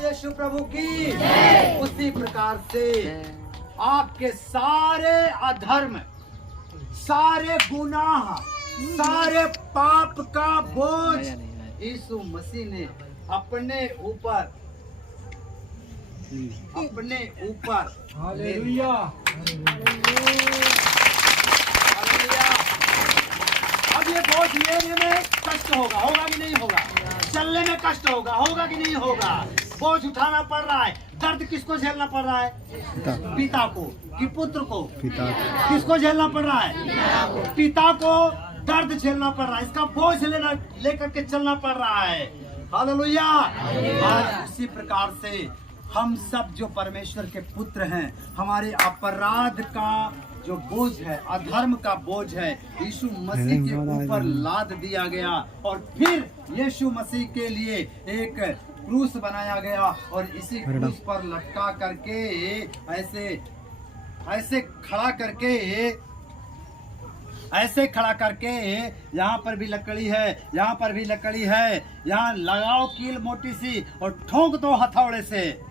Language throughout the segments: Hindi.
यीशु प्रभु की उसी प्रकार से आपके सारे अधर्म, सारे गुनाह, सारे पाप का बोझ यीशु मसीह ने अपने ऊपर हालेलुया। अब ये बोझ लेने में कष्ट होगा कि नहीं होगा? चलने में कष्ट होगा कि नहीं होगा? बोझ उठाना पड़ रहा है। दर्द किसको झेलना पड़ रहा है? पिता को कि पुत्र को? पिता को। किसको झेलना पड़ रहा है? पिता को दर्द झेलना पड़ रहा है। इसका बोझ लेकर के चलना पड़ रहा है। हालेलुया। आज उसी प्रकार से हम सब जो परमेश्वर के पुत्र हैं, हमारे अपराध का जो बोझ है, अधर्म का बोझ है, यीशु मसीह के ऊपर लाद दिया गया और फिर यीशु मसीह के लिए एक क्रूस बनाया गया और इसी क्रूस पर लटका करके ऐसे खड़ा करके यहाँ पर भी लकड़ी है, यहाँ पर भी लकड़ी है, यहाँ लगाओ कील मोटी सी और ठोक दो हथौड़े से।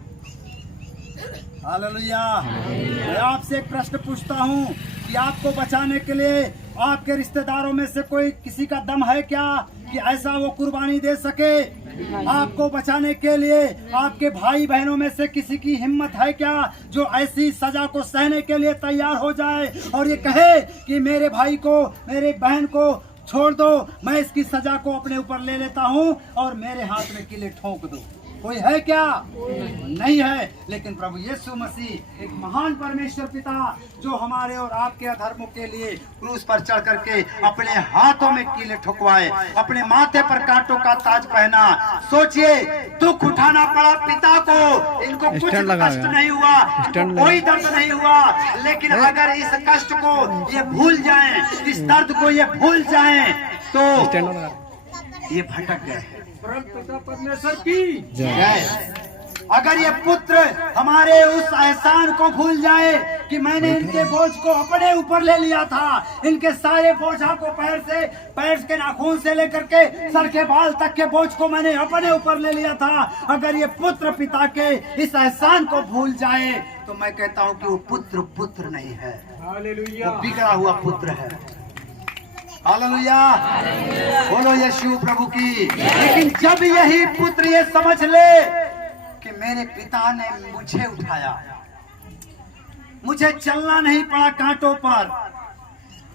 हालेलुया। मैं आपसे एक प्रश्न पूछता हूँ कि आपको बचाने के लिए आपके रिश्तेदारों में से कोई किसी का दम है क्या कि ऐसा वो कुर्बानी दे सके? आपको बचाने के लिए आपके भाई बहनों में से किसी की हिम्मत है क्या जो ऐसी सजा को सहने के लिए तैयार हो जाए और ये कहे कि मेरे भाई को, मेरे बहन को छोड़ दो, मैं इसकी सजा को अपने ऊपर ले लेता हूँ और मेरे हाथ में कीले ठोक दो? कोई है क्या? नहीं है। लेकिन प्रभु यीशु मसीह एक महान परमेश्वर पिता जो हमारे और आपके अधर्मों के लिए क्रूस पर चढ़ करके अपने हाथों में कीले ठुकवाए, अपने माथे पर कांटों का ताज पहना। सोचिए, दुख उठाना पड़ा पिता को, इनको कुछ कष्ट नहीं हुआ, कोई दर्द नहीं हुआ, लेकिन अगर इस कष्ट को ये भूल जाएं, इस दर्द को ये भूल जाएं, तो ये भटक गए। परमेश्वर की जय। अगर ये पुत्र हमारे उस एहसान को भूल जाए कि मैंने इनके बोझ को अपने ऊपर ले लिया था, इनके सारे बोझा को पैर के नाखून से लेकर के सर के बाल तक के बोझ को मैंने अपने ऊपर ले लिया था, अगर ये पुत्र पिता के इस एहसान को भूल जाए तो मैं कहता हूँ कि वो पुत्र नहीं है, वो बिगड़ा हुआ पुत्र है। हालेलुया। बोलो यीशु प्रभु की। लेकिन जब यही पुत्र ये समझ ले कि मेरे पिता ने मुझे उठाया, मुझे चलना नहीं पड़ा कांटों पर,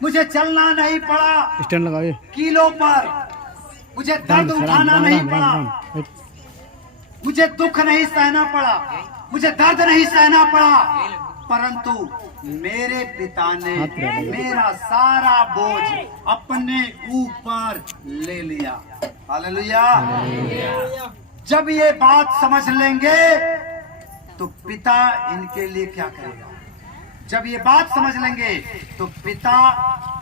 मुझे चलना नहीं पड़ा कीलों पर, मुझे दर्द उठाना नहीं पड़ा, मुझे दुख नहीं सहना पड़ा, मुझे दर्द नहीं सहना पड़ा, परंतु मेरे पिता ने मेरा सारा बोझ अपने ऊपर ले लिया। हालेलुया। जब ये बात समझ लेंगे तो पिता इनके लिए क्या करेगा? जब ये बात समझ लेंगे तो पिता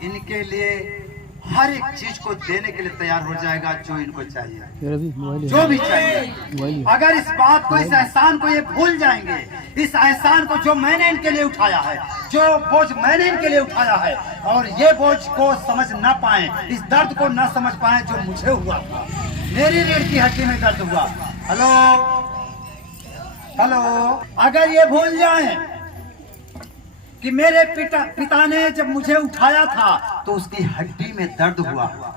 इनके लिए हर एक चीज को देने के लिए तैयार हो जाएगा जो इनको चाहिए, जो भी चाहिए। अगर इस बात को, इस एहसान को ये भूल जाएंगे, इस एहसान को जो मैंने इनके लिए उठाया है, जो बोझ मैंने इनके लिए उठाया है, और ये बोझ को समझ ना पाए, इस दर्द को ना समझ पाए जो मुझे हुआ था, मेरी रीढ़ की हड्डी में दर्द हुआ। हेलो। अगर ये भूल जाए कि मेरे पिता ने जब मुझे उठाया था तो उसकी हड्डी में दर्द हुआ,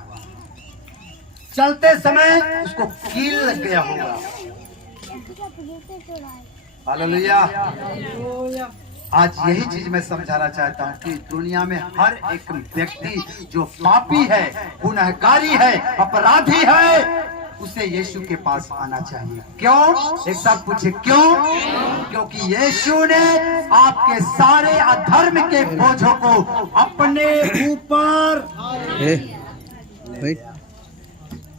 चलते समय उसको कील लग गया होगा। हालेलुया। आज यही चीज मैं समझाना चाहता हूँ कि दुनिया में हर एक व्यक्ति जो पापी है, गुनहगारी है, अपराधी है, उसे यीशु के पास आना चाहिए। क्यों? एक साथ पूछे क्यों? क्योंकि यीशु ने आपके सारे अधर्म के बोझों को अपने ऊपर।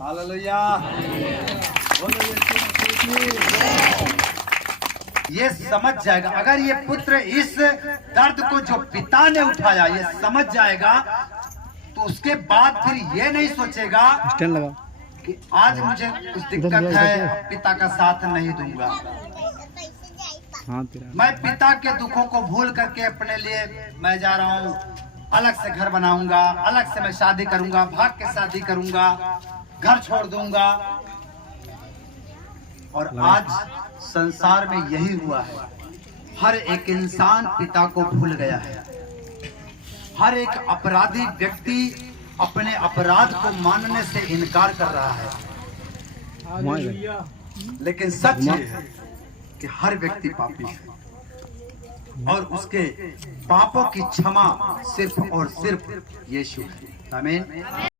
हालेलुया। ये समझ जाएगा, अगर ये पुत्र इस दर्द को जो पिता ने उठाया ये समझ जाएगा तो उसके बाद फिर ये नहीं सोचेगा कि आज मुझे कुछ दिक्कत है, पिता का साथ नहीं दूंगा, मैं पिता के दुखों को भूल करके अपने लिए मैं जा रहा हूँ, अलग से घर बनाऊंगा, अलग से मैं शादी करूंगा, भाग के शादी करूंगा, घर छोड़ दूंगा। और आज संसार में यही हुआ है। हर एक इंसान पिता को भूल गया है। हर एक अपराधी व्यक्ति अपने अपराध को मानने से इनकार कर रहा है। लेकिन सच ये है कि हर व्यक्ति पापी है और उसके पापों की क्षमा सिर्फ और सिर्फ यीशु है। आमीन।